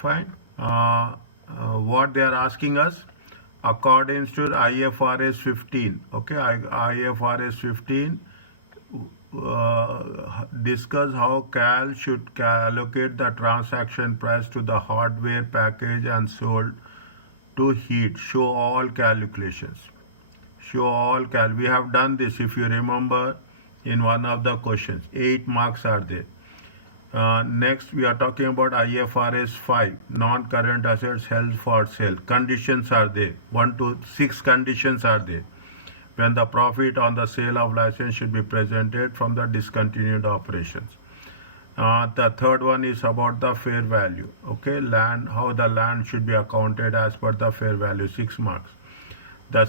Fine. What they are asking us, according to IFRS 15, okay, IFRS 15, discuss how CAIL should allocate the transaction price to the hardware package and sold to heat. Show all calculations. Show all we have done this, if you remember, in one of the questions. 8 marks are there. Next, we are talking about IFRS 5, non-current assets held for sale. Conditions are there. 1 to 6 conditions are there. When the profit on the sale of license should be presented from the discontinued operations. The third one is about the fair value. Okay, how the land should be accounted as per the fair value, 6 marks. The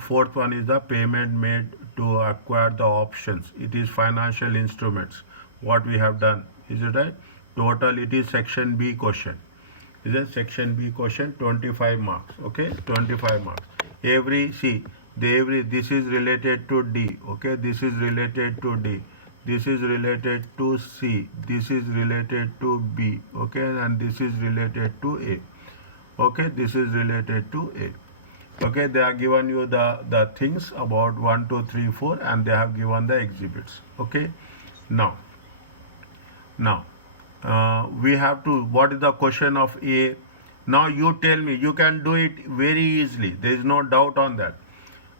fourth one is the payment made to acquire the options. It is financial instruments. What we have done, is it right? Total, it is section B question. Is it section B question? 25 marks. Okay, 25 marks. This is related to D. Okay, this is related to D. This is related to C. This is related to B. Okay, and this is related to A. Okay, this is related to A. Okay, they have given you the things about 1, 2, 3, 4, and they have given the exhibits. Okay, now we have to, what is the question of A? Now you tell me, you can do it very easily. There is no doubt on that.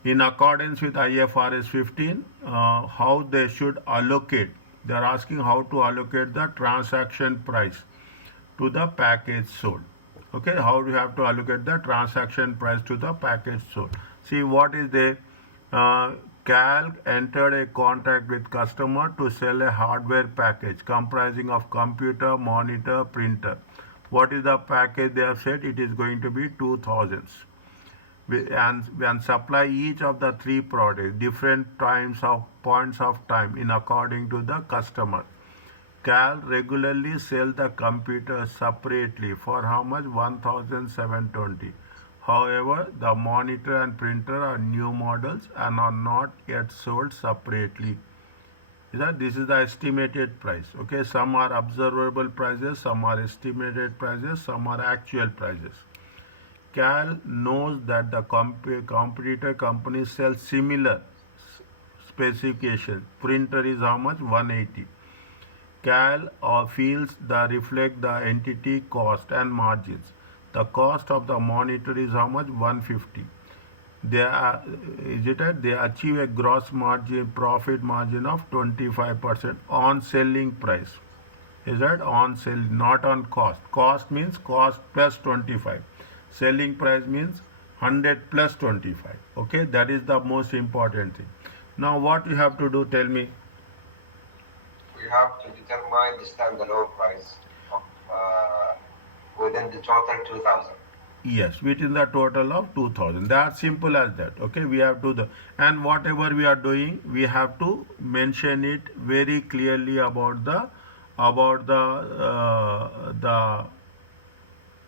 In accordance with IFRS 15, how they should allocate. They are asking how to allocate the transaction price to the package sold. Okay, how do you have to allocate the transaction price to the package sold? See what is the CAIL entered a contract with customer to sell a hardware package comprising of computer, monitor, printer. What is the package they have said? It is going to be 2000. And supply each of the 3 products different points of time in according to the customer. CAIL regularly sell the computer separately for how much? 1,720. However, the monitor and printer are new models and are not yet sold separately. This is the estimated price. Okay, some are observable prices, some are estimated prices, some are actual prices. CAIL knows that the competitor companies sell similar specifications. Printer is how much? 180. CAIL feels that reflect the entity cost and margins. The cost of the monitor is how much? 150. They achieve a gross margin, profit margin of 25% on selling price. Is that on sale, not on cost? Cost means cost plus 25. Selling price means 100 plus 25. Okay, that is the most important thing. Now what you have to do, tell me. We have to determine the standalone price of within the total 2000. Yes, within the total of 2000. That's simple as that. Okay, we have to and whatever we are doing, we have to mention it very clearly about the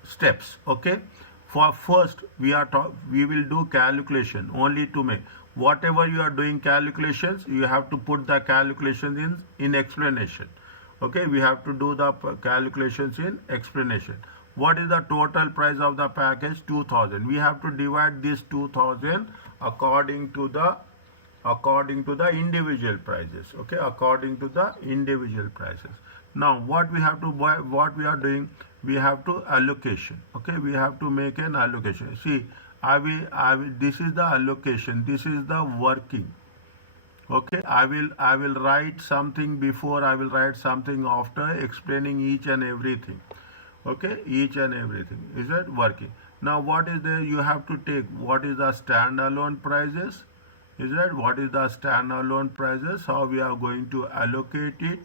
steps. Okay, for first we will do calculation only to make. Whatever you are doing calculations, you have to put the calculations in explanation. Okay, we have to do the calculations in explanation. What is the total price of the package? 2000. We have to divide this 2000 according to the individual prices. Okay, according to the individual prices. Now what we are doing, we have to allocation. Okay, we have to make an allocation. See, this is the allocation, this is the working. Okay, I will write something before, I will write something after, explaining each and everything. Okay, each and everything. Is that working? Now what is there? You have to take what is the standalone prices. Is that what is the standalone prices? How we are going to allocate it?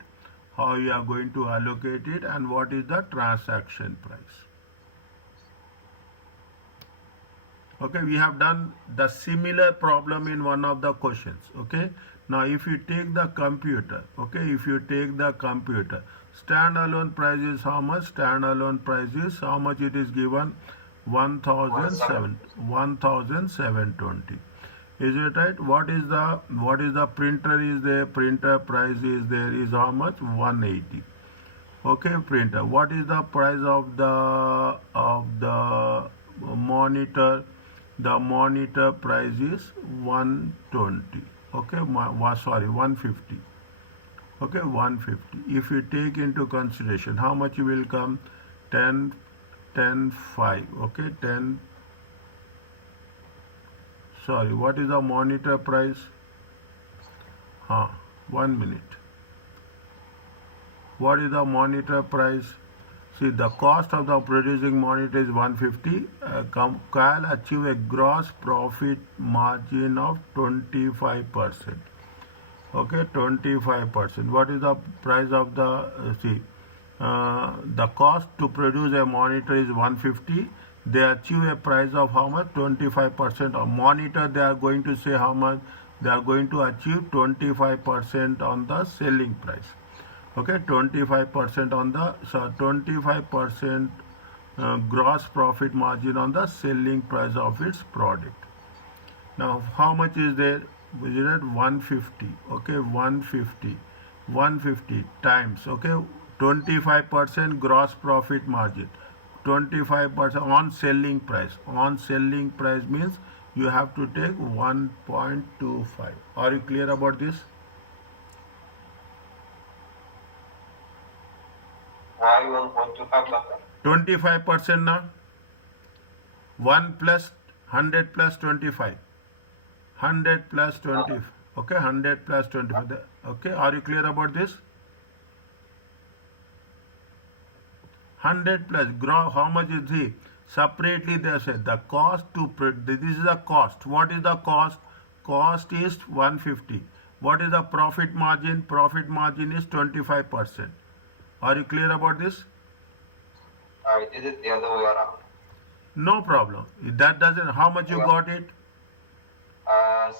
How we are going to allocate it? And what is the transaction price? Okay, we have done the similar problem in one of the questions. Okay, now if you take the computer, okay, if you take the computer, standalone price is how much? Standalone price is how much? It is given 1,720. Is it right? What is the printer is there? Printer price is there is how much? 180. Okay, printer. What is the price of the monitor? The monitor price is 120. Okay, sorry, 150. Okay, 150. If you take into consideration how much will come, 10, 10, 5. Okay, 10. Sorry, what is the monitor price? 1 minute. What is the monitor price? See, the cost of the producing monitor is 150. CAIL achieve a gross profit margin of 25%. Okay, 25%. What is the price of the, the cost to produce a monitor is 150. They achieve a price of how much? 25%. Of monitor, they are going to say how much? They are going to achieve 25% on the selling price. Okay, 25% on the, 25% gross profit margin on the selling price of its product. Now, how much is there? Is it 150? Okay, 150. 150 times, okay, 25% gross profit margin. 25% on selling price. On selling price means you have to take 1.25. Are you clear about this? Why 1.25, doctor? 25% now. 1 plus 100 plus 25. 100 plus 20. Okay, 100 plus 25. Okay, are you clear about this? 100 plus how much is the separately they said the cost to this is the cost. What is the cost? Cost is 150. What is the profit margin? Profit margin is 25%. Are you clear about this? I did it the other way around. No problem. That doesn't. How much you got it?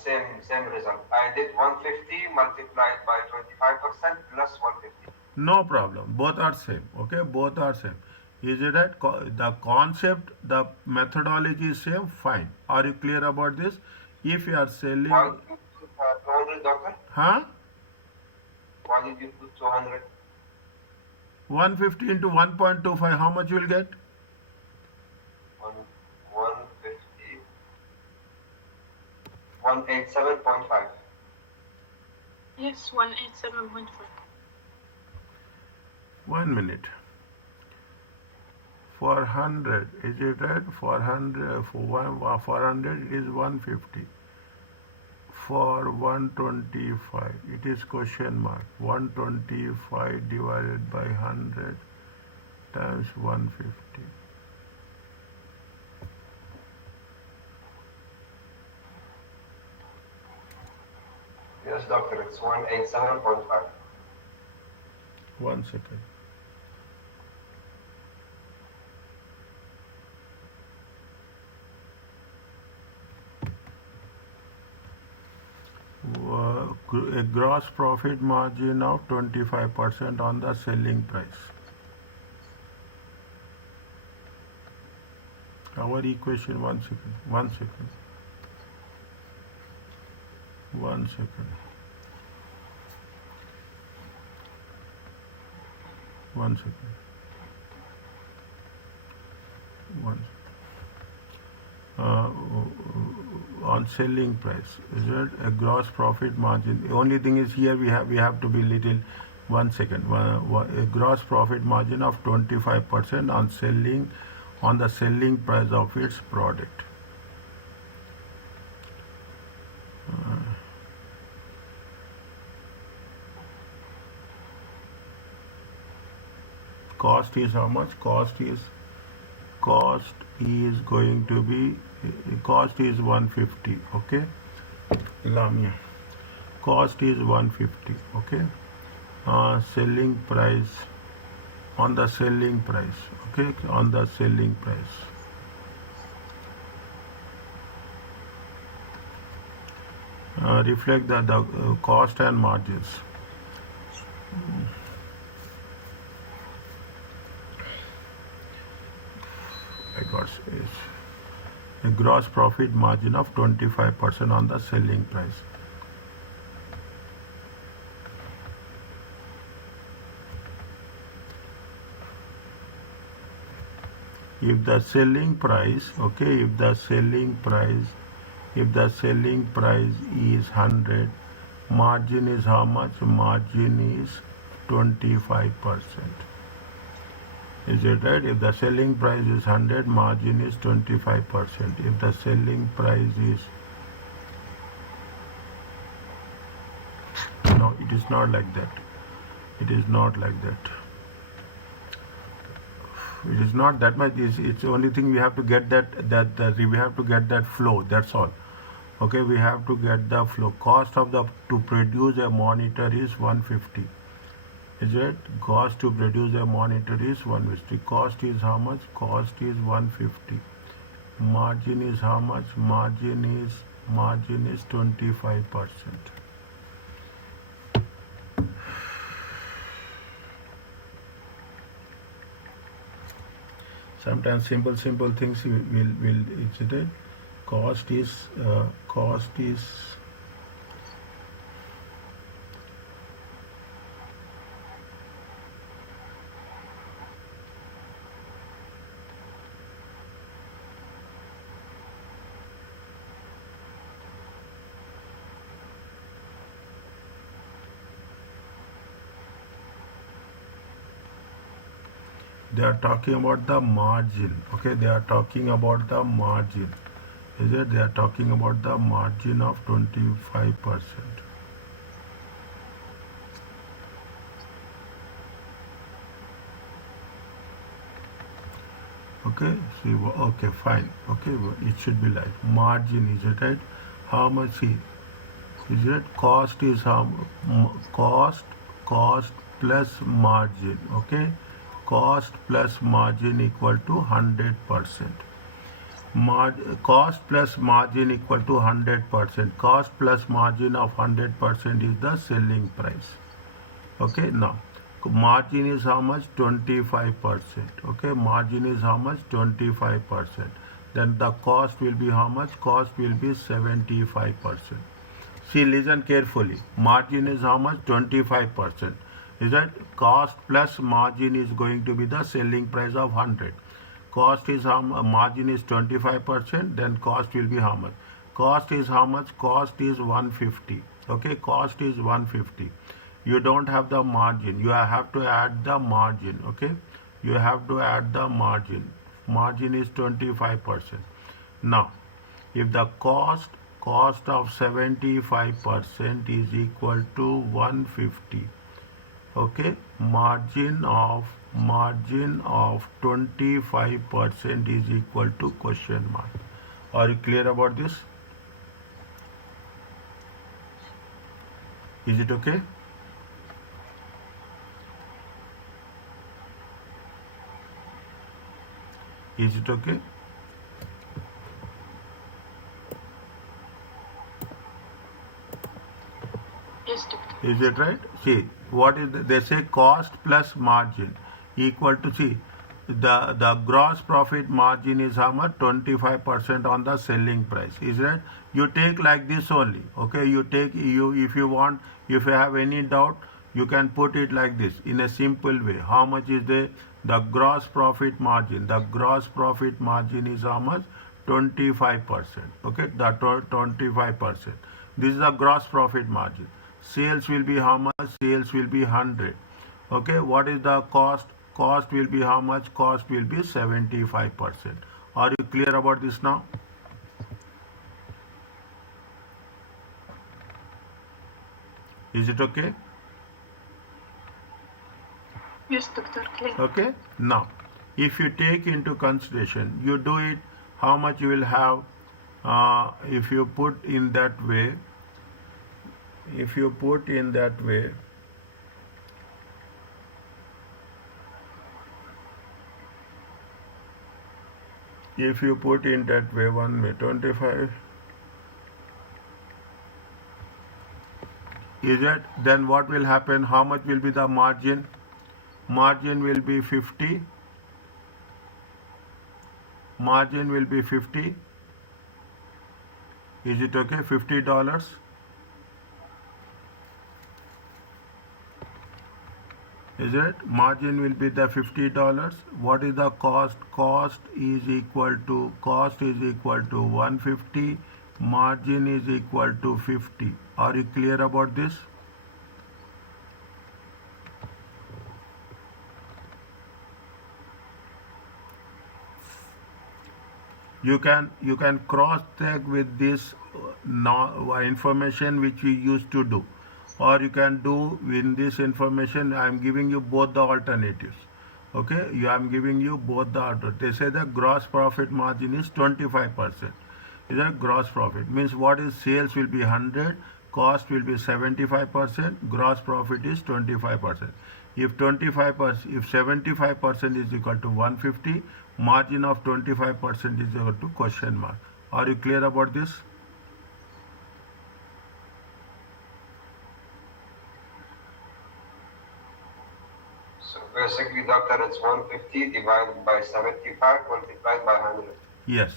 Same result. I did 150 multiplied by 25% plus 150. No problem. Both are same. Okay, both are same. Is it right? The concept, the methodology is same. Fine. Are you clear about this? If you are selling. Why did you put 200, doctor? Huh? Why did you put 200? 150 into 1.25. How much you will get? 150. 187.5. Yes, 187.5. 1 minute. For 100, is it right? For 100, for 100 it is 150. For 125, it is question mark. 125 divided by 100 times 150. Yes, doctor, it's 187.5. 1 second. A gross profit margin of 25% on the selling price. Our equation, 1 second, 1 second, 1 second, 1 second, 1 second. On selling price, is it a gross profit margin? The only thing is here we have to be little. 1 second. A gross profit margin of 25% on selling, on the selling price of its product. Cost is how much? Cost is going to be, cost is 150. Okay, Lamia, cost is 150. Okay, selling price, on the selling price. Okay, on the selling price. Reflect the cost and margins. I got space. A gross profit margin of 25% on the selling price. if the selling price, okay, if the selling price is 100, margin is how much? Margin is 25%. Is it right? If the selling price is 100, margin is 25%. If the selling price is, no, it is not like that. It is not like that. It is not that much. It's the only thing we have to get we have to get that flow. That's all. Okay, we have to get the flow. Cost of to produce a monitor is 150. Is it? Cost to produce a monitor is 150. Cost is how much? Cost is 150. Margin is how much? Margin is 25%. Sometimes simple things will is it? Cost is they are talking about the margin. Okay, they are talking about the margin. Is it? They are talking about the margin of 25%. Okay, see, okay, fine. Okay, it should be like margin. Is it right? How much? See, is it? Cost is how? Cost plus margin. Okay, cost plus margin equal to 100%. Cost plus margin equal to 100%. Cost plus margin of 100% is the selling price. Okay, now margin is how much? 25%. Okay, margin is how much? 25%. Then the cost will be how much? Cost will be 75%. See, listen carefully. Margin is how much? 25%. Is that? Cost plus margin is going to be the selling price of 100. Cost is how much? Margin is 25%. Then cost will be how much? Cost is how much? Cost is 150. Okay, cost is 150. You don't have the margin. You have to add the margin. Okay, you have to add the margin. Margin is 25%. Now, if the cost of 75% is equal to 150, okay, margin of 25% is equal to question mark. Are you clear about this? Is it okay? Is it okay? Yes, doctor. Is it right? See, what is they say cost plus margin equal to, see, the gross profit margin is how much? 25% on the selling price. Is that? You take like this only. Okay, you take, if you want, if you have any doubt, you can put it like this in a simple way. How much is the gross profit margin? The gross profit margin is how much? 25%. Okay, the 25%. This is the gross profit margin. Sales will be how much? Sales will be 100. Okay, what is the cost? Cost will be how much? Cost will be 75%. Are you clear about this now? Is it okay? Yes, doctor. Clear. Okay, now if you take into consideration, you do it, how much you will have if you put in that way. If you put in that way, if you put in that way, 1 minute, 25, is it? Then what will happen? How much will be the margin? Margin will be 50. Margin will be 50. Is it okay? $50. Is it? Margin will be the $50. What is the cost? Cost is equal to 150. Margin is equal to 50. Are you clear about this? You can cross check with this information which we used to do, or you can do in this information. I am giving you both the alternatives. Okay, I am giving you both the alternatives. They say the gross profit margin is 25%. Is that gross profit? Means what is sales will be 100, cost will be 75%, gross profit is 25%. If 25%, if 75% is equal to 150, margin of 25% is equal to question mark. Are you clear about this? So basically, doctor, it's 150 divided by 75 multiplied by 100. Yes.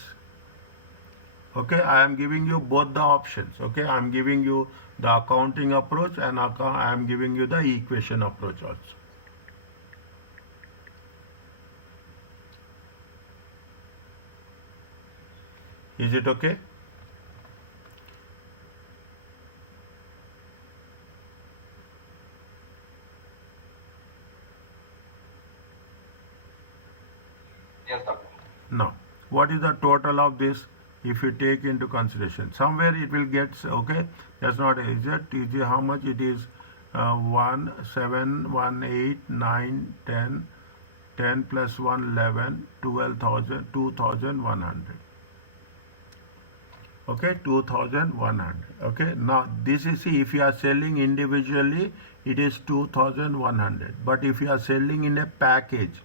Okay, I am giving you both the options. Okay, I am giving you the accounting approach and I am giving you the equation approach also. Is it okay? Yes, doctor. Now, what is the total of this? If you take into consideration, somewhere it will get, okay, that's not, is it, how much it is? 1, 7, 1, 8, 9, 10, 10 plus 1, 11, 12,000, 2,100. Okay, 2,100. Okay, now this is, see, if you are selling individually, it is 2,100. But if you are selling in a package,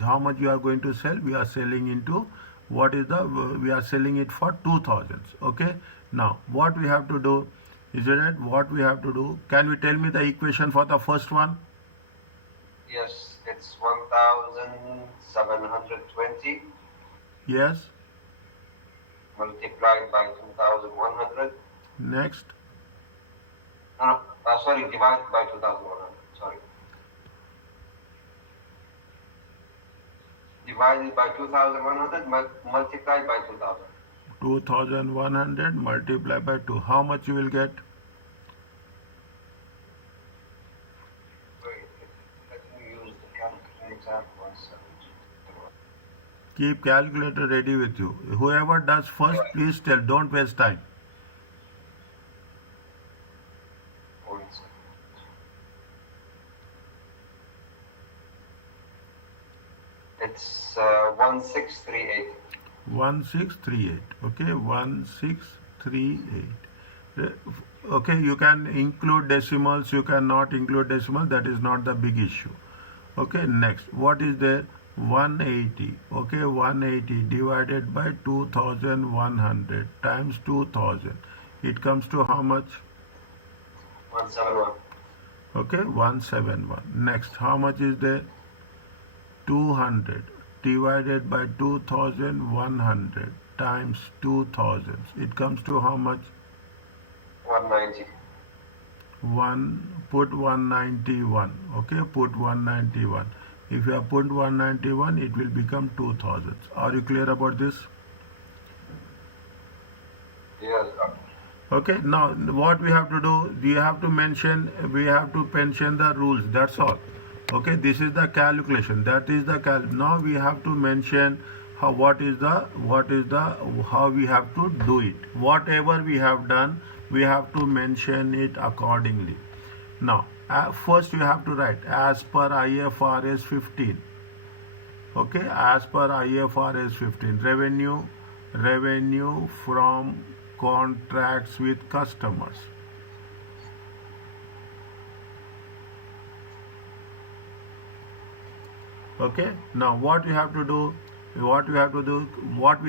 how much you are going to sell? We are selling into, we are selling it for 2,000. Okay, now what we have to do, isn't it? What we have to do, can you tell me the equation for the first one? Yes, it's 1,720. Yes. Multiplied by 2,100. Next. Sorry, divided by 2,100. Sorry. Divided by 2,100 multiplied by 2,000. 2,100 multiplied by 2. How much you will get? Wait, let me use the calculator. 1,720. Keep calculator ready with you. Whoever does first, please tell. Don't waste time. It's 1638. 1638. Okay, 1638. Okay, you can include decimals, you cannot include decimal, that is not the big issue. Okay, next, what is there? 180. Okay, 180 divided by 2,100 times 2,000. It comes to how much? 171. Okay, 171. Next, how much is there? 200 divided by 2,100 times 2,000. It comes to how much? 190. Put 191. Okay, put 191. If you have put 191, it will become 2,000. Are you clear about this? Yes, doctor. Okay, now what we have to do, we have to mention the rules, that's all. Okay, this is the calculation, that is the now we have to mention how how we have to do it. Whatever we have done, we have to mention it accordingly. Now, first you have to write as per IFRS 15. Okay, as per IFRS 15, revenue from contracts with customers. Okay, now what we have to do, what we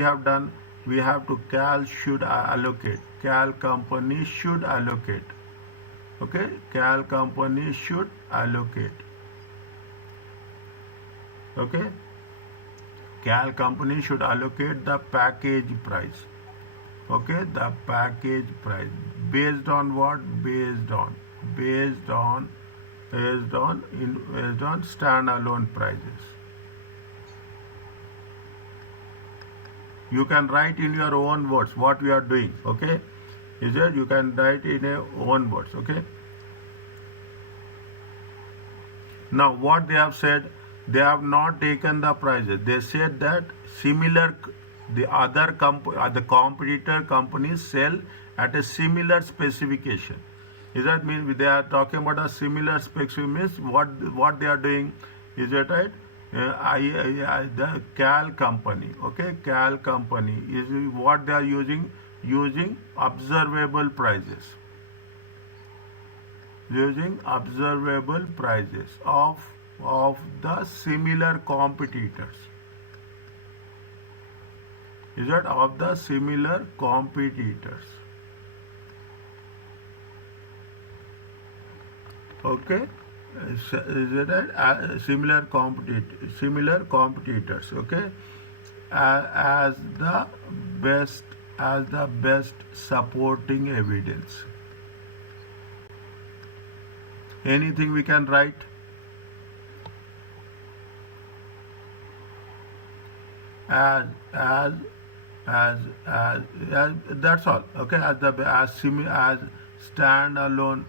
have done, we have to CAIL should allocate, CAIL company should allocate. Okay, CAIL company should allocate. Okay, CAIL company should allocate the package price. Okay, the package price based on what? Based on based on standalone prices. You can write in your own words what we are doing, okay? Is it? You can write in your own words, okay? Now, what they have said, they have not taken the prices. They said that similar, the competitor companies sell at a similar specification. Is that mean they are talking about a similar specification? Means what they are doing? Is that right? The CAIL company, okay? CAIL company is what they are using observable prices. Using observable prices of the similar competitors. Is that of the similar competitors? Okay, is it right? Similar competitors. Okay, as the best supporting evidence. Anything we can write? As that's all. Okay, as standalone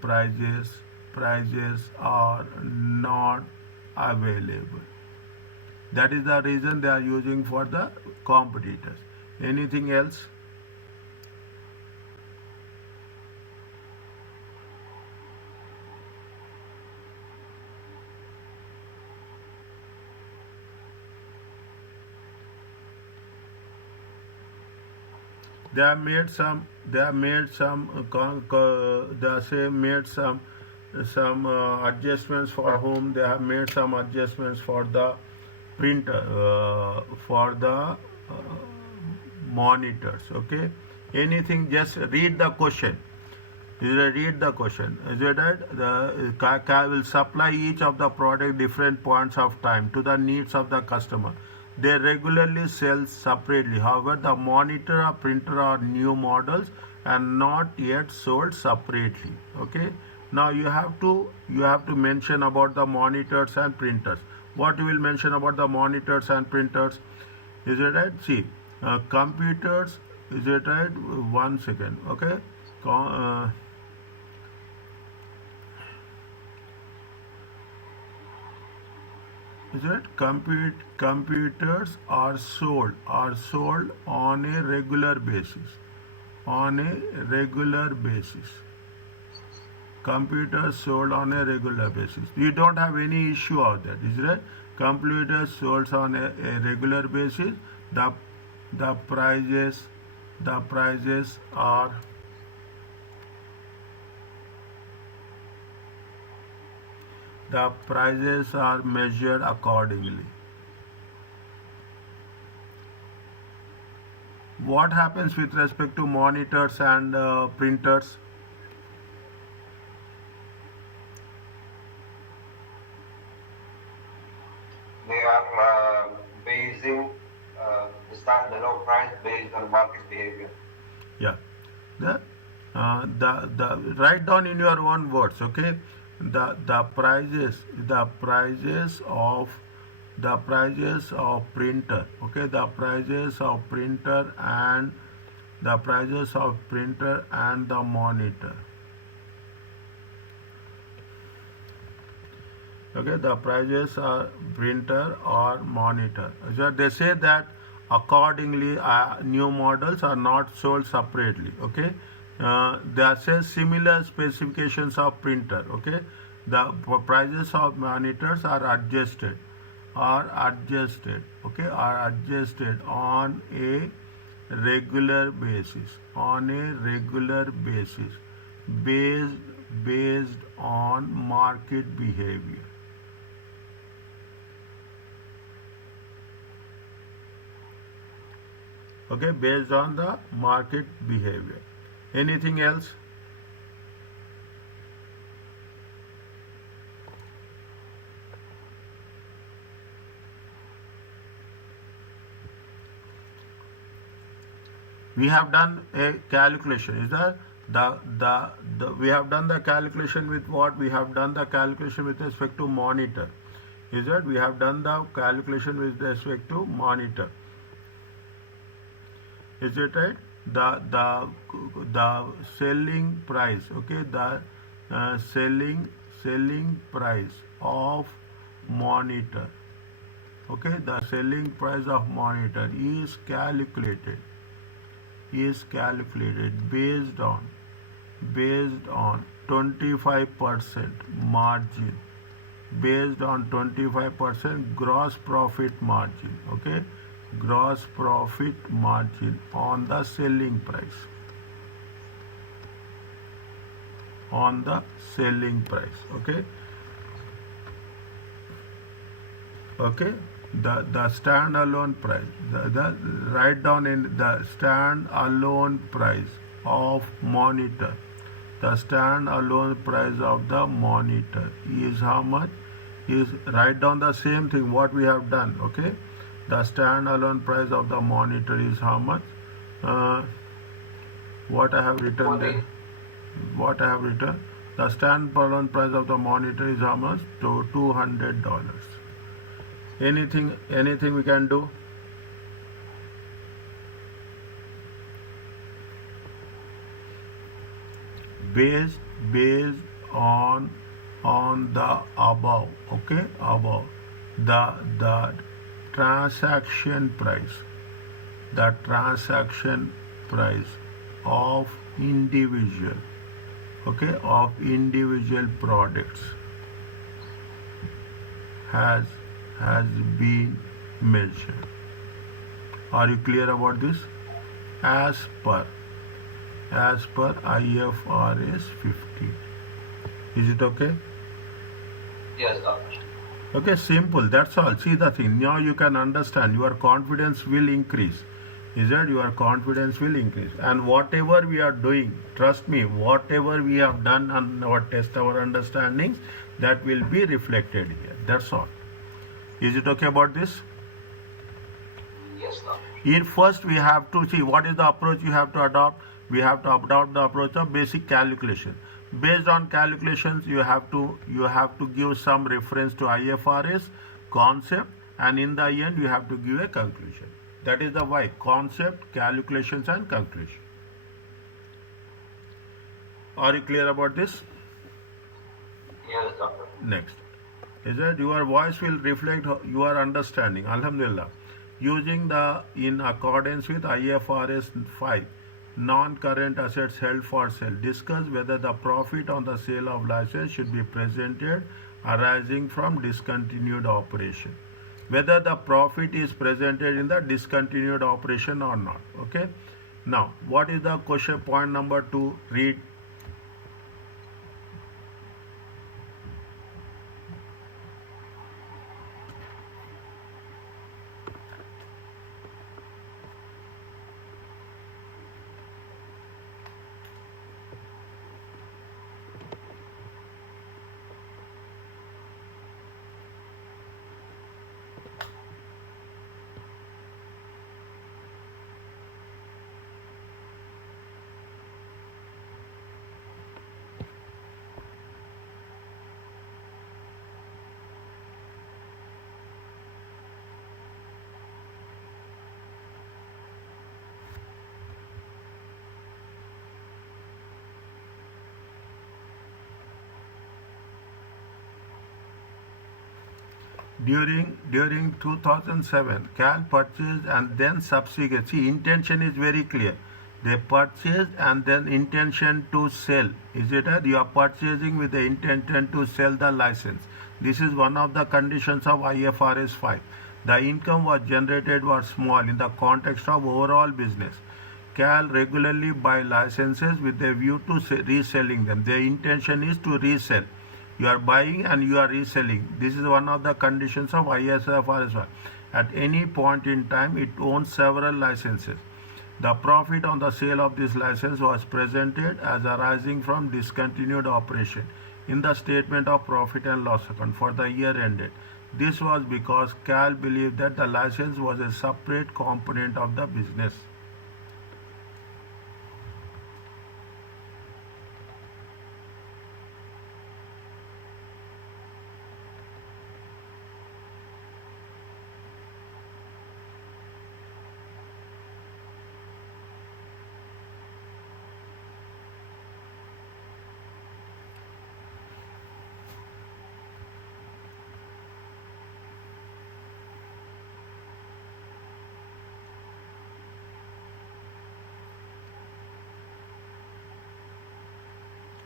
prices are not available. That is the reason they are using for the competitors. Anything else? They have made some adjustments for whom. They have made some adjustments for the printer, for the monitors. Okay, anything, just read the question. Read the question. Is it that the CAIL will supply each of the product different points of time to the needs of the customer. They regularly sell separately. However, the monitor or printer are new models and not yet sold separately. Okay. Now you have to mention about the monitors and printers. What you will mention about the monitors and printers? Is it right? See, computers. Is it right? 1 second. Okay. Is it computers are sold on a regular basis. Computers sold on a regular basis. You don't have any issue of that, is it? Computers sold on a regular basis. The prices are measured accordingly. What happens with respect to monitors and printers? They are basing the standalone price based on market behavior. Yeah. The write down in your own words, okay? The prices of printer, okay? The prices of printer and the monitor. Okay, the prices are printer or monitor. So they say that accordingly new models are not sold separately. Okay, they say similar specifications of printer. Okay, the prices of monitors are adjusted okay, are adjusted on a regular basis based on market behavior. Okay, based on the market behavior. Anything else? We have done a calculation. Is that We have done the calculation with what? We have done the calculation with respect to monitor. Is that we have done the calculation with respect to monitor. Is it right? The selling price, okay, the selling price of monitor, okay, the selling price of monitor is calculated based on 25% margin, based on 25% gross profit margin, okay, gross profit margin on the selling price, on the selling price, okay. Okay, the standalone price, the write down in the standalone price of monitor, the standalone price of the monitor is how much? Is write down the same thing what we have done, okay. The standalone price of the monitor is how much? What I have written there? What I have written? The standalone price of the monitor is how much? To $200. Anything we can do? Based on the above, okay, above the transaction price, the transaction price of individual, okay, of individual products has been mentioned. Are you clear about this? As per IFRS 15. Is it okay? Yes, doctor. Okay, simple. That's all. See the thing. Now you can understand. Your confidence will increase. Is that your confidence will increase? And whatever we are doing, trust me, whatever we have done on our test, our understandings, that will be reflected here. That's all. Is it okay about this? Yes, doctor. Here first we have to see what is the approach you have to adopt. We have to adopt the approach of basic calculation. Based on calculations, you have to give some reference to IFRS concept, and in the end you have to give a conclusion. That is the why: concept, calculations, and conclusion. Are you clear about this? Yes, doctor. Next is that your voice will reflect your understanding. Alhamdulillah. Using in accordance with IFRS 5, non-current assets held for sale. Discuss whether the profit on the sale of license should be presented arising from discontinued operation. Whether the profit is presented in the discontinued operation or not. Okay. Now, what is the question? Point number 2. Read. During 2007, CAIL purchased and then subsequent. See, intention is very clear. They purchased and then intention to sell. Is it that you are purchasing with the intention to sell the license? This is one of the conditions of IFRS 5. The income was generated was small in the context of overall business. CAIL regularly buy licenses with a view to reselling them. Their intention is to resell. You are buying and you are reselling. This is one of the conditions of IFRS 5. At any point in time, it owns several licenses. The profit on the sale of this license was presented as arising from discontinued operation in the statement of profit and loss account for the year ended. This was because CAIL believed that the license was a separate component of the business.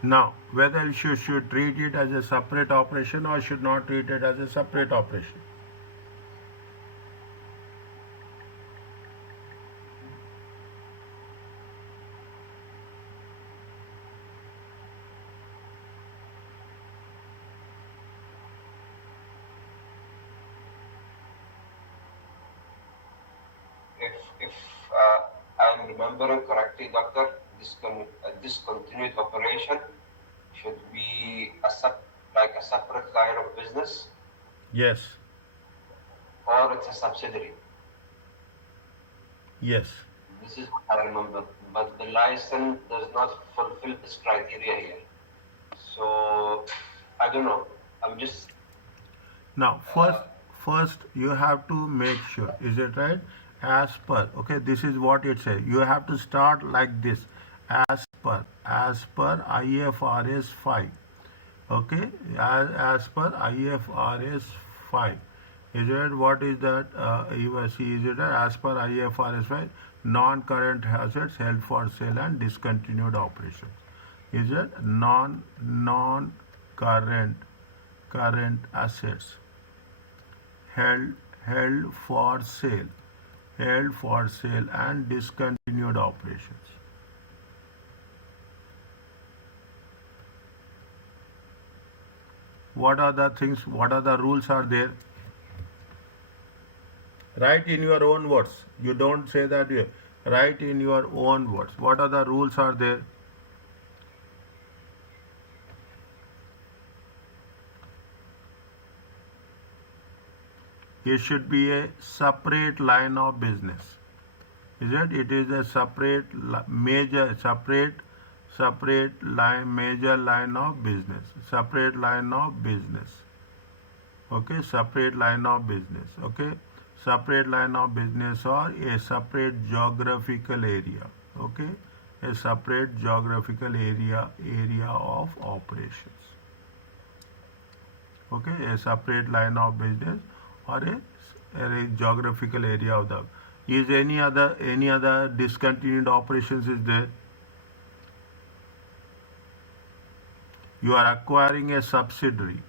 Now, whether you should treat it as a separate operation or should not treat it as a separate operation. If I'm remembering correctly, doctor, discontinued operation should be like a separate line of business, Yes. or it's a subsidiary. Yes. This is what I remember, but the license does not fulfill this criteria here. So I don't know. I'm just Now, first you have to make sure. Is it right? As per. Okay, this is what it says. You have to start like this. As per IFRS 5. Okay, as per IFRS 5. Is it what is that? Is it as per IFRS 5? Non-current assets held for sale and discontinued operations. Is it non-current assets held for sale and discontinued operations. What are the things, what are the rules are there? Write in your own words. You don't say that here. Write in your own words. What are the rules are there? It should be a separate line of business. Is it? It is a separate major line of business. Separate line of business. Okay, separate line of business. Okay, separate line of business or a separate geographical area. Okay, a separate geographical area of operations. Okay, a separate line of business or a geographical area of the. Is any other discontinued operations is there? You are acquiring a subsidiary.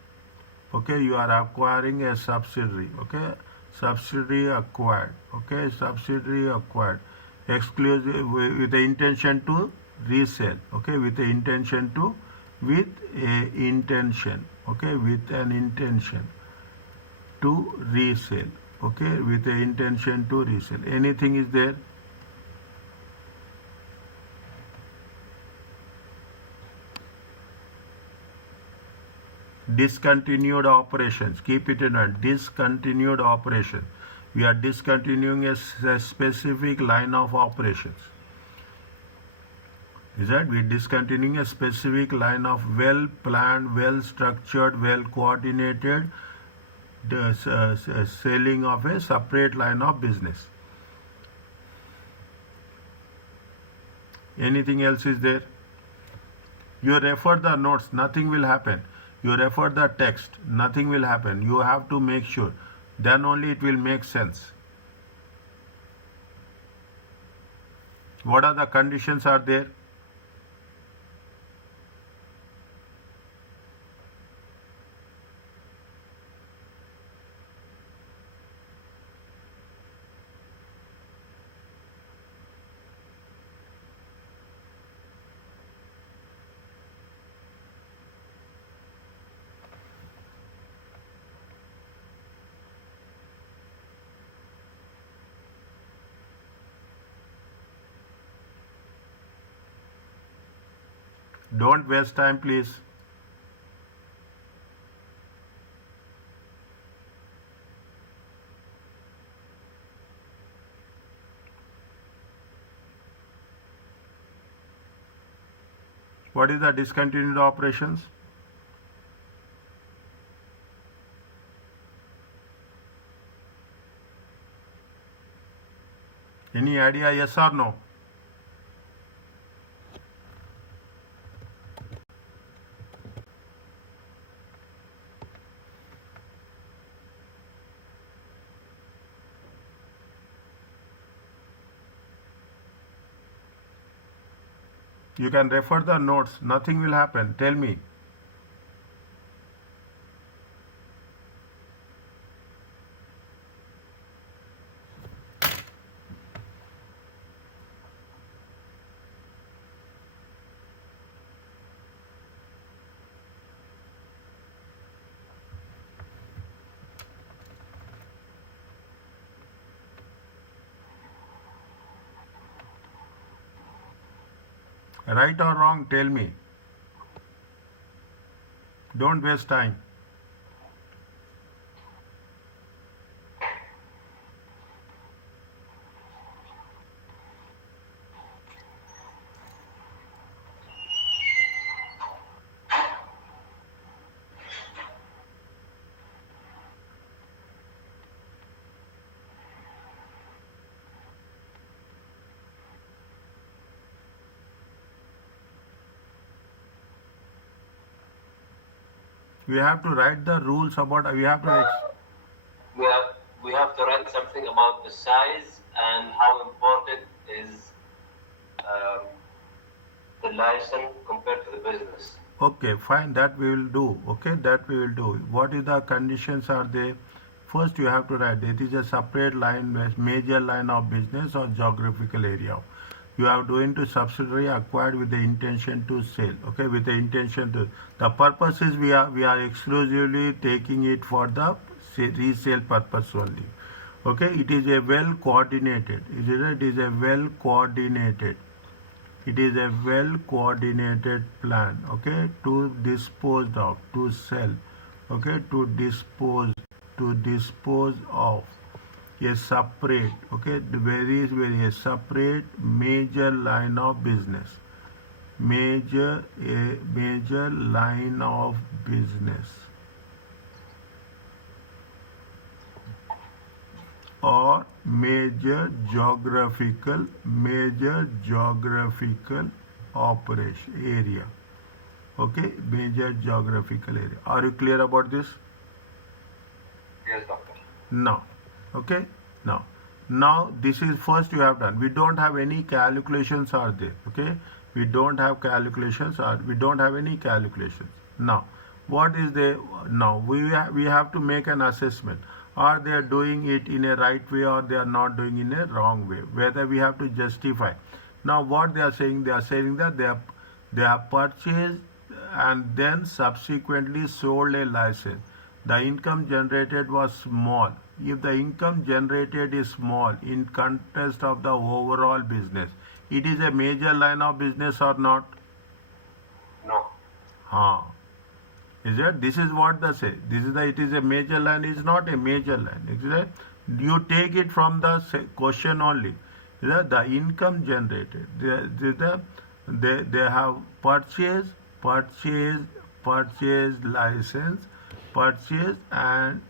Okay, you are acquiring a subsidiary. Okay, subsidiary acquired. Okay, subsidiary acquired. Exclusive with the intention to resell. Okay, with the intention to Okay, with an intention to resell. Okay, with the intention to resell. Anything is there? Discontinued operations. Keep it in mind. Discontinued operations. We are discontinuing a specific line of operations. Is that we are discontinuing a specific line of well planned, well structured, well coordinated selling of a separate line of business. Anything else is there? You refer the notes, nothing will happen. You refer the text, nothing will happen. You have to make sure. Then only it will make sense. What are the conditions are there? Don't waste time, please. What is the discontinued operations? Any idea, yes or no? You can refer the notes. Nothing will happen. Tell me. Right or wrong, tell me. Don't waste time. We have to write the rules about, we have to, We have to write something about the size and how important is um, the license compared to the business. okay, fine, that we will do. Okay, that we will do. What is the conditions are there? First, you have to write it is a separate line, major line of business or geographical area. You have to into subsidiary acquired with the intention to sell. Okay, with the intention to. The purpose is we are exclusively taking it for the resale purpose only. Okay, it is a well coordinated. It is a well coordinated. It is a well coordinated plan. Okay, to dispose of, to sell. Okay, to dispose of a separate, okay, very a separate major line of business, major line of business, or major geographical operation area. Okay, major geographical area. Are you clear about this? Yes, doctor. Now, okay, now this is first you have done. We don't have any calculations are there. Okay, we don't have calculations or we don't have any calculations. Now, what is the now we have to make an assessment. Are they doing it in a right way or they are not doing in a wrong way? Whether we have to justify. Now, what they are saying that they have purchased and then subsequently sold a license. The income generated was small. If the income generated is small in context of the overall business, it is a major line of business or not? No. Is it? This is what they say. This is it is a major line. It's not a major line. Is it? You take it from the question only. Is it? The income generated. They have purchased license, purchased and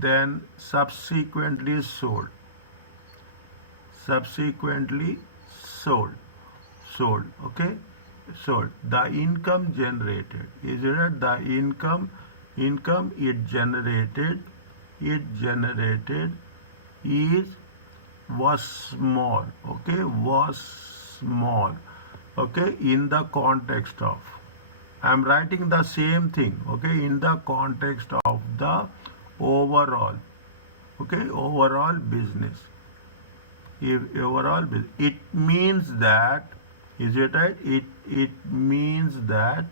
then subsequently sold. Okay, sold. The income generated is it the income it generated is was small. Okay, was small. Okay, in the context of, I am writing the same thing. Okay, in the context of the overall, okay, overall business. If overall business, it means that, is it right? It means that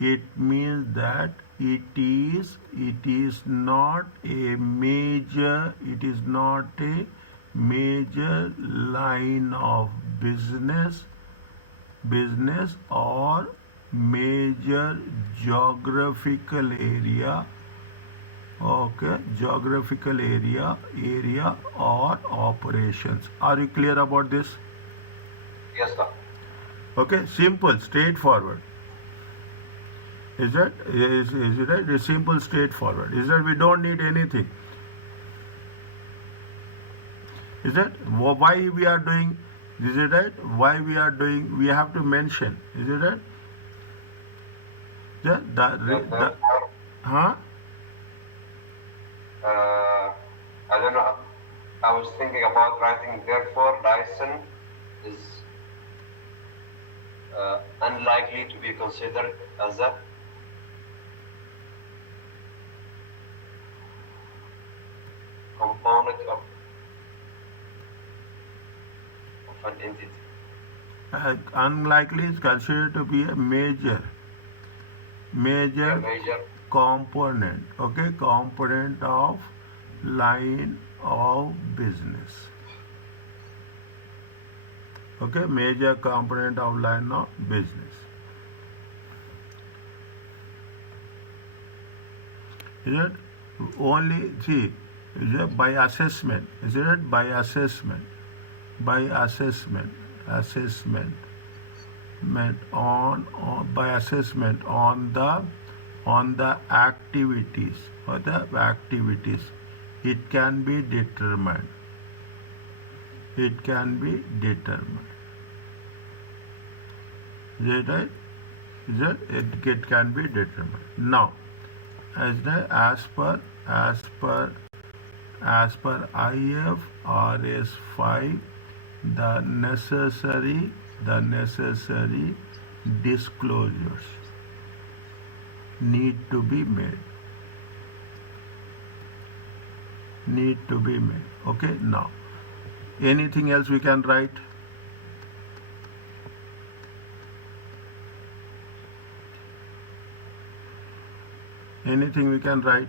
it is not a major line of business or major geographical area. Okay, geographical area or operations. Are you clear about this? Yes, sir. Okay, simple, straightforward. Is it right? It's simple, straightforward. Is that we don't need anything? Is that why we are doing? Is it right? Why we are doing? We have to mention. Is it right? Yeah, huh? I don't know. I was thinking about writing therefore license is unlikely to be considered as a component of an entity. Unlikely is considered to be a major Major component, okay, component of line of business, okay, major component of line of business. Is it only, see, is it by assessment, is it by assessment, by assessment by assessment on the activities, or the activities, it can be determined, is it right? It can be determined. Now, as per IFRS 5, the necessary disclosures need to be made. Okay, now anything else we can write? Anything we can write?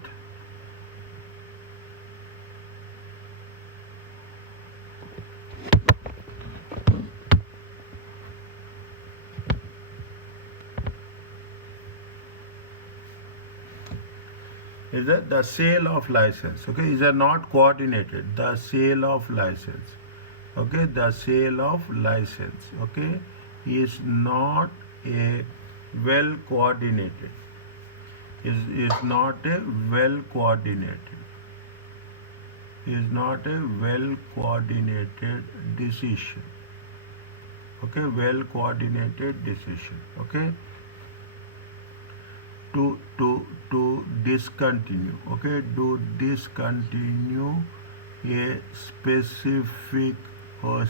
Is that the sale of license, okay, is not coordinated, the sale of license, okay, the sale of license, okay, is not a well coordinated, is not a well coordinated, is not a well coordinated decision, okay, well coordinated decision, okay, to discontinue, okay, to discontinue a specific or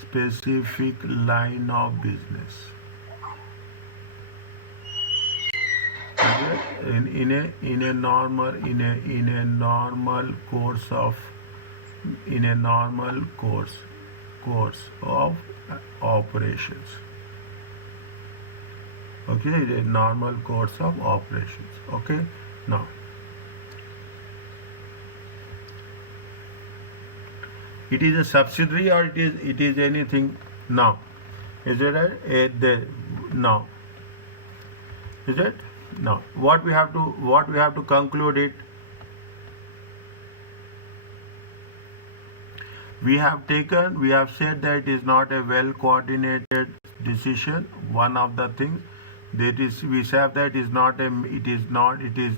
specific line of business. Okay? In a normal course of operations. Okay, a normal course of operations. Okay, now it is a subsidiary, or it is anything. Now, is it now? Is it now? What we have to conclude it. We have said that it is not a well coordinated decision. One of the things that is, we say that it is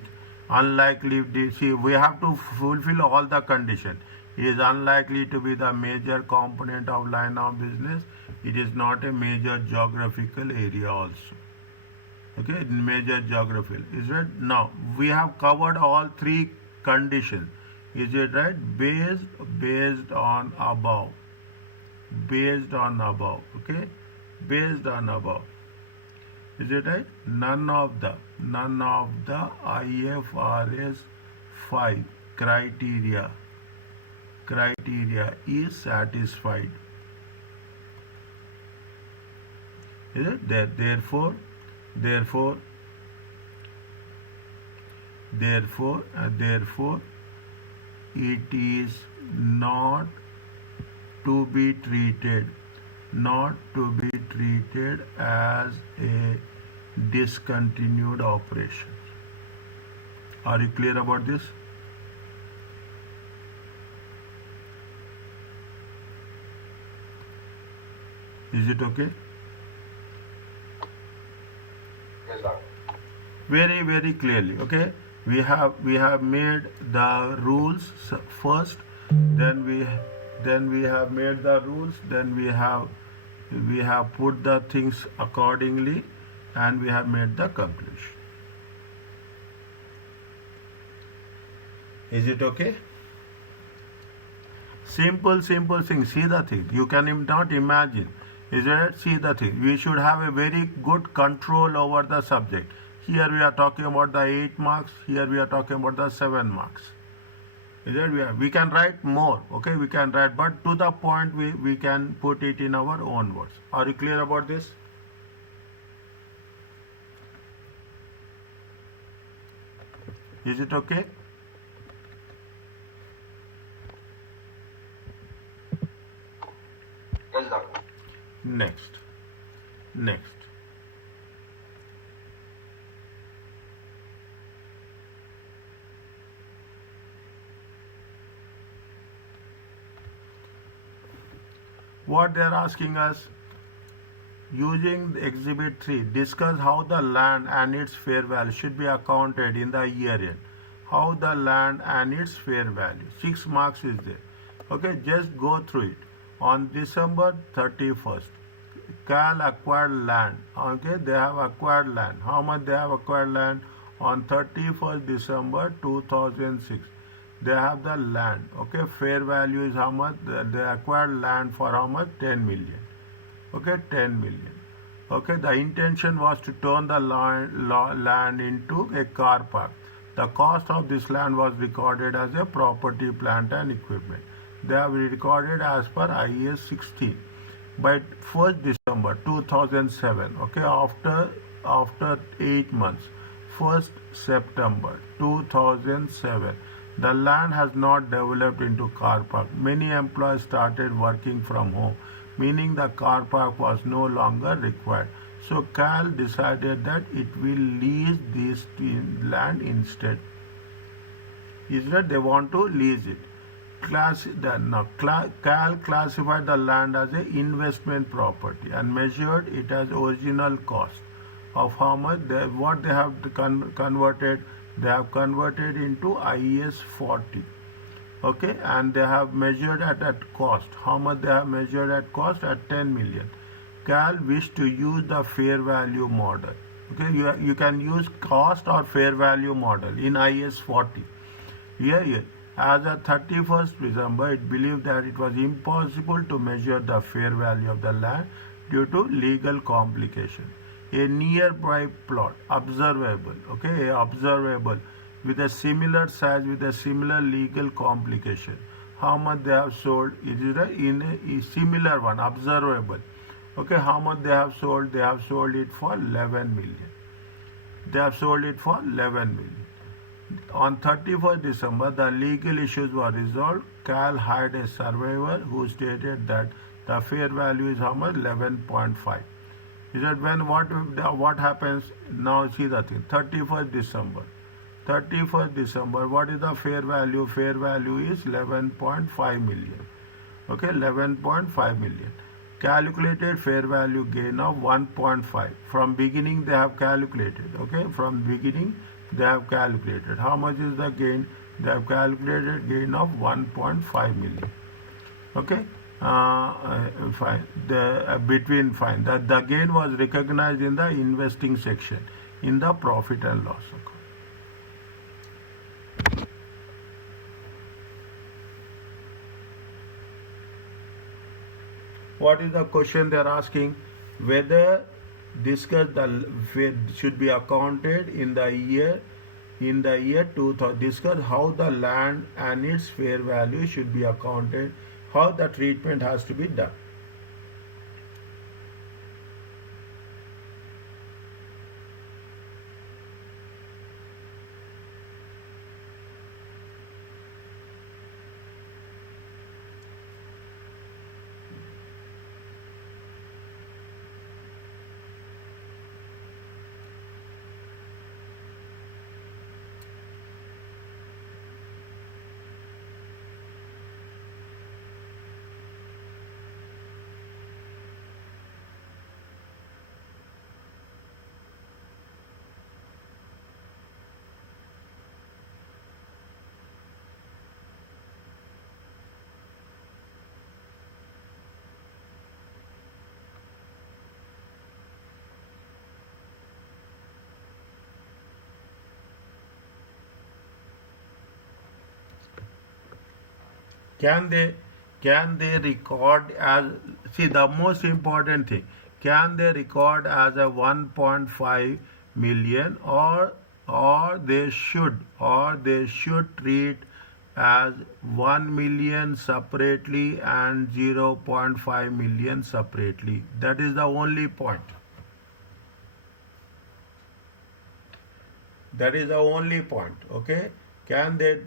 unlikely. See, we have to fulfill all the conditions. It is unlikely to be the major component of line of business. It is not a major geographical area also. Okay, major geographical. Is it? Now, we have covered all three conditions. Is it right? Based on above. Okay, based on above. Is it right? None of the IFRS 5 criteria is satisfied. Is it? Therefore it is not to be treated as a discontinued operation. Are you clear about this? Is it okay? Yes, sir. Very, very clearly. Okay, we have made the rules first, then we have made the rules, then we have put the things accordingly, and we have made the conclusion. Is it okay? Simple thing. See the thing. You can not imagine Is it? See the thing. We should have a very good control over the subject. Here we are talking about the 8 marks. Here we are talking about the 7 marks. Is it? We can write more. Okay, we can write, but to the point we can put it in our own words. Are you clear about this? Is it okay? Yes, doctor. Next. What they are asking us, using exhibit 3, discuss how the land and its fair value should be accounted in the year end. How the land and its fair value. 6 marks is there. Okay, just go through it. On December 31st, CAIL acquired land. Okay, they have acquired land. How much they have acquired land? On 31st December 2006. They have the land. Okay, fair value is how much? They acquired land for how much? 10 million. Okay, 10 million. Okay, the intention was to turn the land into a car park. The cost of this land was recorded as a property, plant and equipment. They have recorded as per IAS 16. By 1st December 2007, okay, after 8 months, 1st September 2007, the land has not developed into car park. Many employees started working from home, meaning the car park was no longer required. So CAIL decided that it will lease this land instead. Is that they want to lease it? CAIL classified the land as an investment property and measured it as original cost of how much what they have converted. They have converted into IAS 40. Okay, and they have measured at cost. How much they have measured at cost? At 10 million. CAIL wished to use the fair value model. Okay, you can use cost or fair value model in IAS 40. Here, as of 31st December, it believed that it was impossible to measure the fair value of the land due to legal complication. A nearby plot, observable, with a similar size, with a similar legal complication. How much they have sold? It is in a similar one, observable. Okay, how much they have sold? They have sold it for 11 million. They have sold it for 11 million. On 31st December, the legal issues were resolved. CAIL hired a surveyor who stated that the fair value is how much? 11.5. Is that when what happens? Now see the thing. 31st December. 31st December, what is the fair value? Fair value is 11.5 million. Okay, 11.5 million. Calculated fair value gain of 1.5. From beginning they have calculated. Okay, from beginning they have calculated. How much is the gain? They have calculated gain of 1.5 million. Okay, fine. Fine. The gain was recognized in the investing section in the profit and loss account. What is the question they are asking? Whether discuss the should be accounted in the year 2000. Discuss how the land and its fair value should be accounted, how the treatment has to be done. Can they can they record as, see, the most important thing, can they record as a 1.5 million, or they should treat as 1 million separately and 0.5 million separately. That is the only point. That is the only point. Okay, can they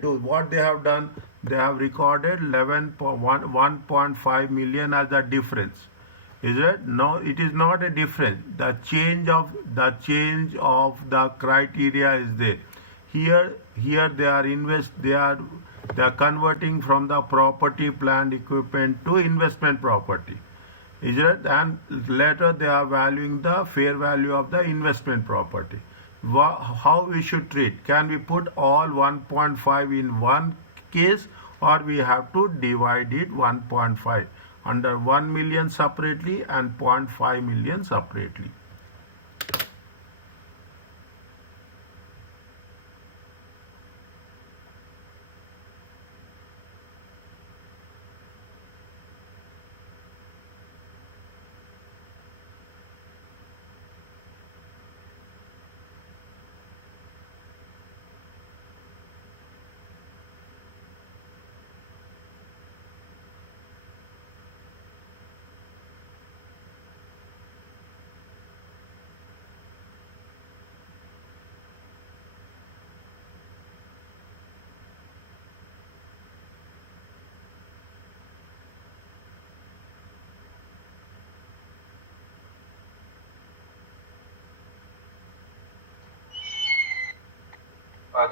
do what they have done? They have recorded 1.5 million as the difference. Is it? No, it is not a difference. The change of the criteria is there. Here they are converting from the property, plant, equipment to investment property. Is it? And later they are valuing the fair value of the investment property. How we should treat? Can we put all 1.5 in one case, or we have to divide it 1.5 under 1 million separately and 0.5 million separately?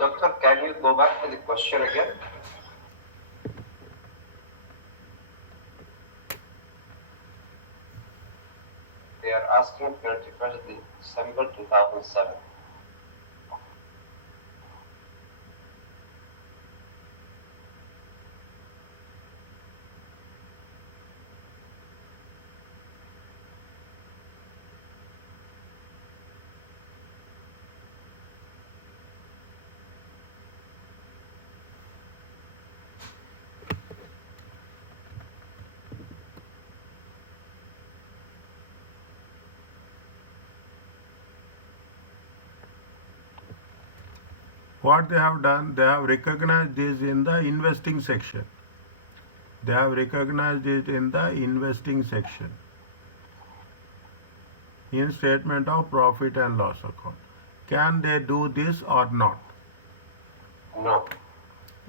Doctor, can you go back to the question again? They are asking 31st December 2007. What they have done, they have recognized this in the investing section. They have recognized it in the investing section, in statement of profit and loss account. Can they do this or not? No.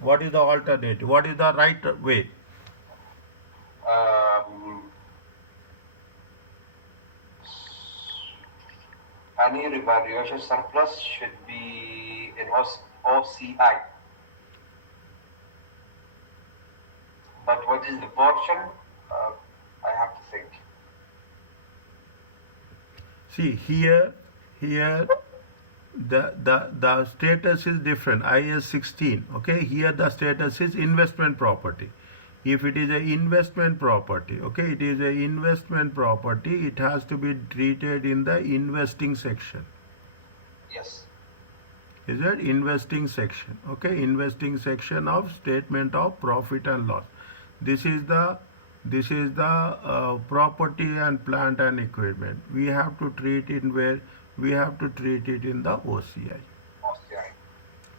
What is the alternative? What is the right way? Any revaluation surplus should be in OCI. But what is the portion? I have to think. See, here the status is different. IS 16. Okay, here the status is investment property. If it is an investment property, okay, it is an investment property, it has to be treated in the investing section. Yes. Is it? Investing section. Okay, investing section of statement of profit and loss. This is the property and plant and equipment. We have to treat it where? We have to treat it in the OCI. OCI.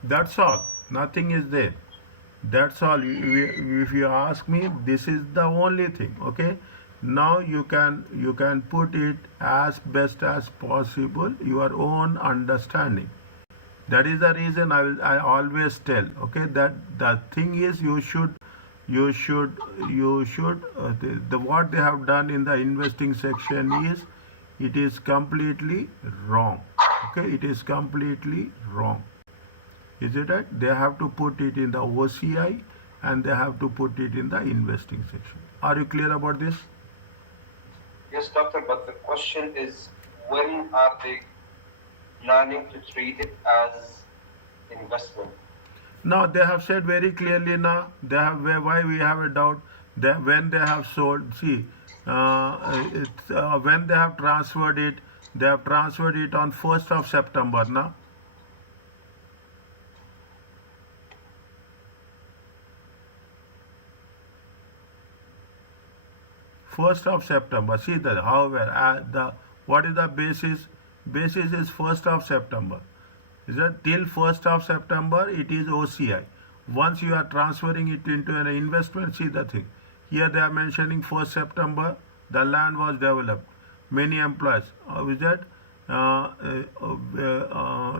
That's all. Nothing is there. That's all. If you ask me, this is the only thing. Okay. Now you can put it as best as possible, your own understanding. That is the reason I always tell. Okay, that the thing is you should what they have done in the investing section is, it is completely wrong. Okay, it is completely wrong. Is it right? They have to put it in the OCI and they have to put it in the investing section. Are you clear about this? Yes, doctor, but the question is, when are they planning to treat it as investment? Now they have said very clearly. Now they have, why we have a doubt, that when they have sold, see, when they have transferred it on 1st of September. Now 1st of September. See that, however, what is the basis? Basis is 1st of September. Is that till 1st of September it is OCI. Once you are transferring it into an investment, see the thing. Here they are mentioning 1st September, the land was developed. Many employees, is that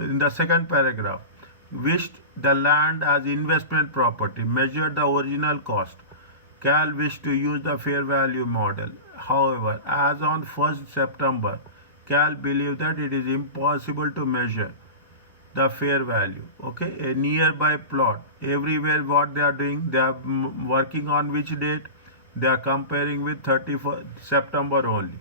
in the second paragraph, wished the land as investment property, measured the original cost. CAIL wished to use the fair value model. However, as on 1st September, CAIL believed that it is impossible to measure the fair value. Okay, a nearby plot. Everywhere what they are doing, they are working on which date? They are comparing with 31st September only.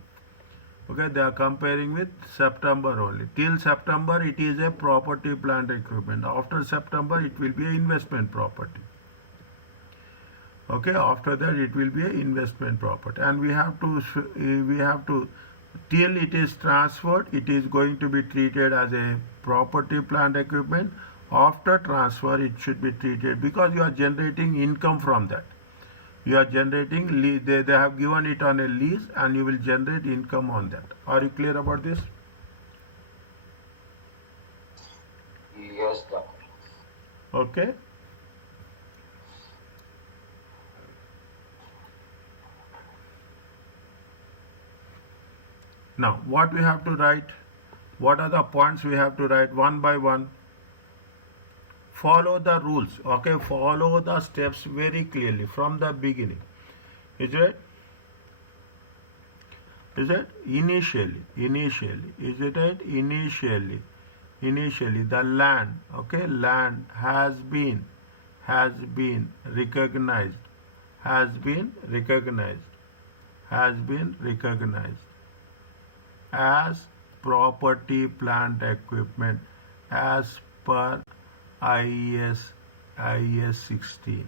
Okay, they are comparing with September only. Till September it is a property, plant, equipment. After September it will be an investment property. Okay, after that it will be an investment property, and we have to till it is transferred, it is going to be treated as a property, plant, equipment. After transfer it should be treated, because you are generating income from that. You are generating, they have given it on a lease, and you will generate income on that. Are you clear about this? Yes, doctor. Okay. Now, what we have to write? What are the points we have to write one by one? Follow the rules. Okay, follow the steps very clearly from the beginning. Is it? Is it? Initially. Is it right? Initially, the land, okay, land has been recognized as property, plant, equipment as per IES 16.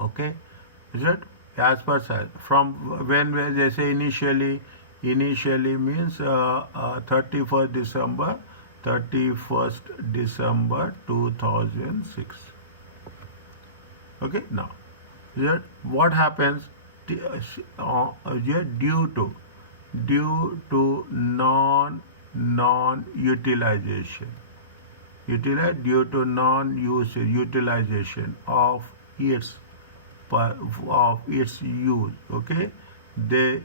Okay, is it? As per size. From when they say initially means 31st December 2006. Okay, now what happens? Due to non-utilization, due to non-utilization of its use. Okay, they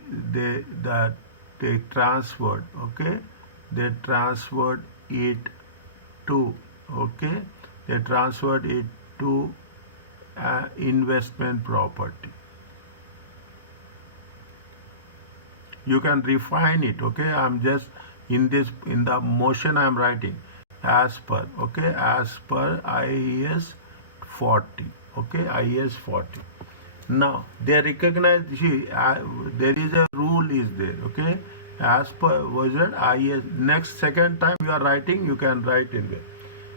transferred. Okay, they transferred it to. Okay, they transferred it to investment property. You can refine it. Okay, I'm just in the motion I'm writing as per. Okay, as per IAS 40. Okay, IAS 40. Now they recognize, there is a rule is there. Okay, as per was it IAS. Next second time you are writing, you can write in there.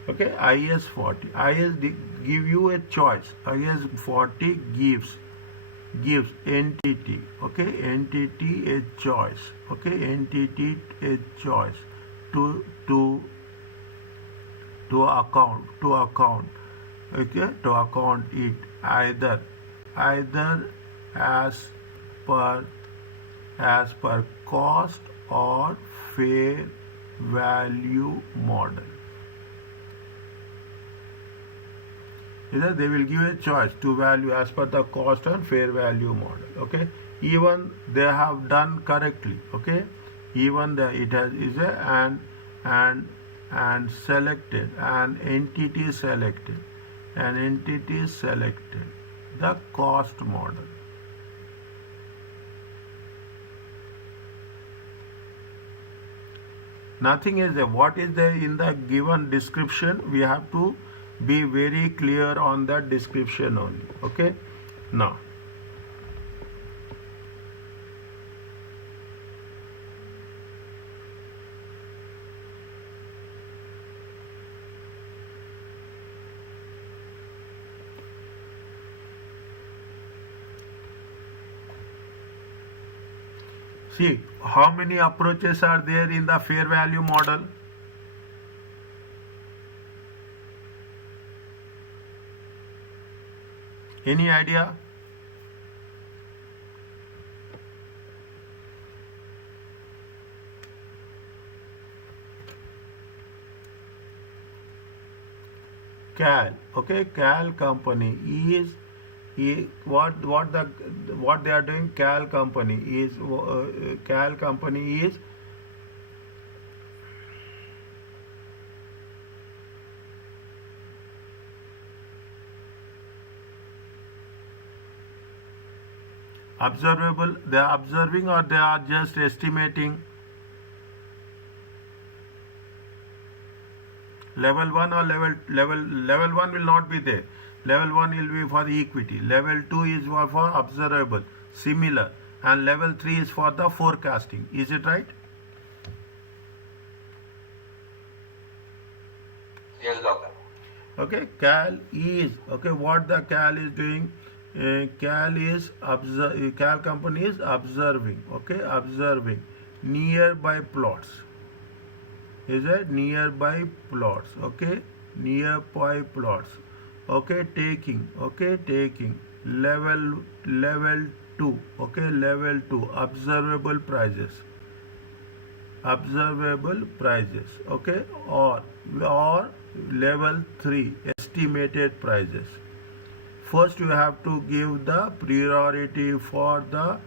Okay, IAS 40. IAS give you a choice. IAS 40 gives entity, okay, entity a choice, okay, entity a choice to account, okay, to account it either as per cost or fair value model. Either they will give a choice to value as per the cost and fair value model. Okay, even they have done correctly. Okay, even it is a and selected an entity selected the cost model. Nothing is there. What is there in the given description? We have to be very clear on that description only. Okay, now see how many approaches are there in the fair value model. Any idea? CAIL. Okay, CAIL company is what they are doing. CAIL company is observable. They are observing or they are just estimating. Level 1 or level 1 will not be there. Level 1 will be for the equity. Level 2 is for observable, similar, and level 3 is for the forecasting. Is it right? Yes, doctor. Okay, CAIL is, okay, what the CAIL is doing, CAIL company is observing, okay, observing nearby plots. Is it nearby plots? Okay, nearby plots. Okay, taking level 2. Okay, level 2 observable prices. Okay, or level 3 estimated prices. First you have to give the priority for the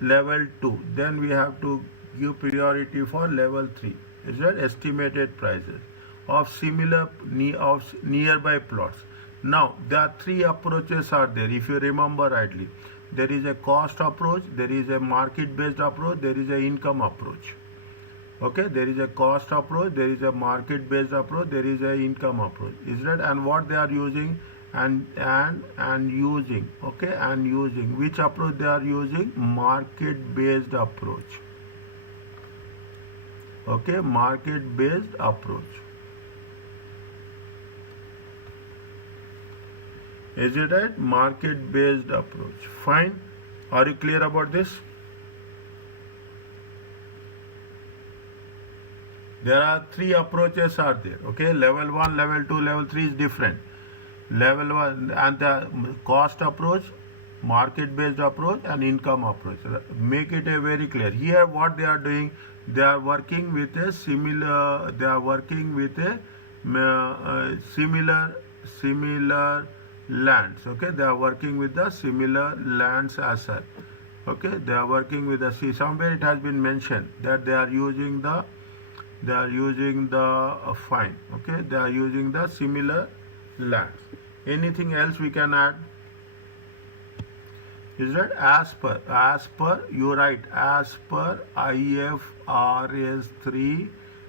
level 2, then we have to give priority for level 3. Is that estimated prices of similar nearby plots. Now there are 3 approaches are there, if you remember rightly. There is a cost approach, there is a market based approach, there is a income approach. Okay, there is a cost approach, there is a market based approach, there is a income approach. Is that, and what they are using and using, okay, and using which approach they are using? Market based approach. Okay, market based approach. Is it right? Market based approach. Fine. Are you clear about this? There are 3 approaches are there. Okay, level 1, level 2, level 3 is different. Level 1 and the cost approach, market based approach, and income approach. Make it a very clear. Here what they are doing, they are working with a similar, they are working with a similar lands. Okay, they are working with the similar lands as well. Okay, they are working with the, see, somewhere it has been mentioned that they are using the fine. Okay, they are using the similar lands. Anything else we can add? Is that as per you write as per IFRS 3,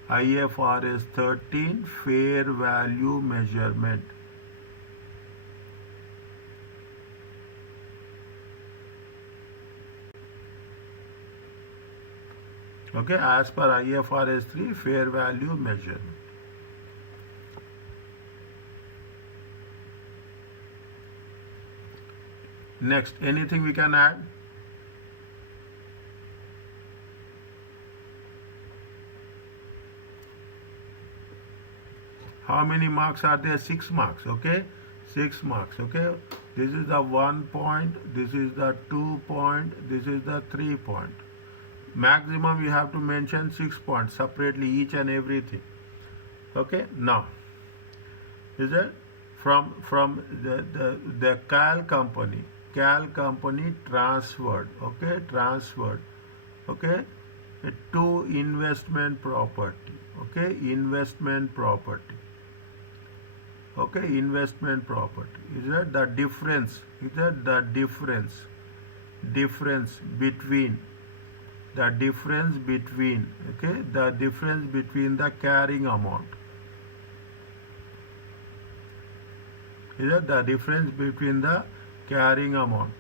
IFRS 13 fair value measurement. Okay, as per IFRS 3 fair value measurement. Next, anything we can add? How many marks are there? 6 marks. Okay, 6 marks. Okay, this is the 1 point, this is the 2 point, this is the 3 point. Maximum you have to mention 6 points separately, each and everything. Okay, now is it from the CAIL company transferred, okay, to investment property. Okay, investment property. Okay, investment property. Is that the difference? Is that the difference between okay, the difference between the carrying amount. Is that the difference between the carrying amount?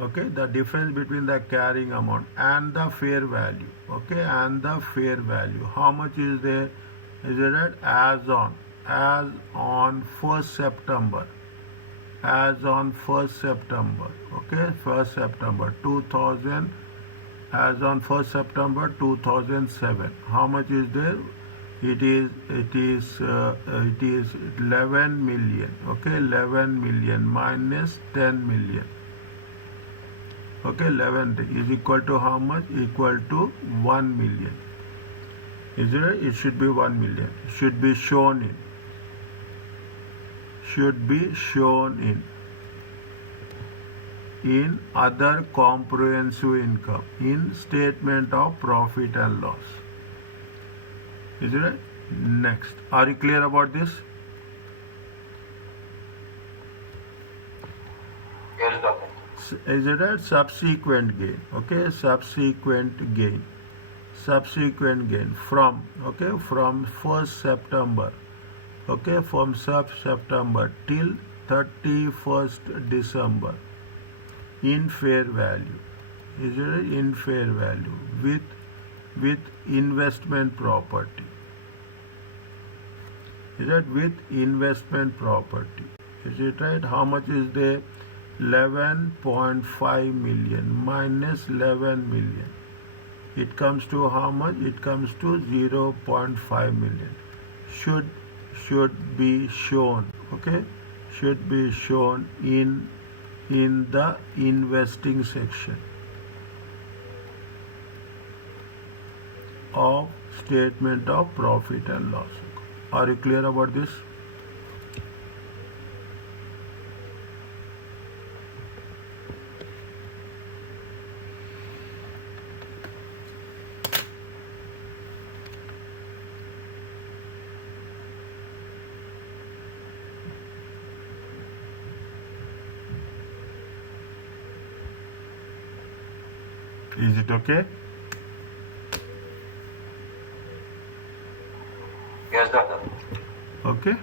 Okay, the difference between the carrying amount and the fair value. Okay, and the fair value. How much is there? Is it that as on 1st September? As on 1st September. Okay, 1st September 2000. As on 1st September 2007. How much is there? It is 11 million. Okay, 11 million minus 10 million. Okay, 11 is equal to how much? Equal to 1 million. Is it? It should be 1 million. It should be shown in. should be shown in other comprehensive income, in statement of profit and loss. Is it right? Next, are you clear about this? Yes, doctor. Is it right? Subsequent gain. Okay, subsequent gain from, okay, from 1st September, okay, from September till 31st December in fair value. Is it right? In fair value with investment property. Is it with investment property? Is it right? How much is there? 11.5 million minus 11 million. It comes to how much? It comes to 0.5 million. Should be shown, okay? Should be shown in the investing section of statement of profit and loss. Are you clear about this? Is it okay? Yes, doctor. Okay.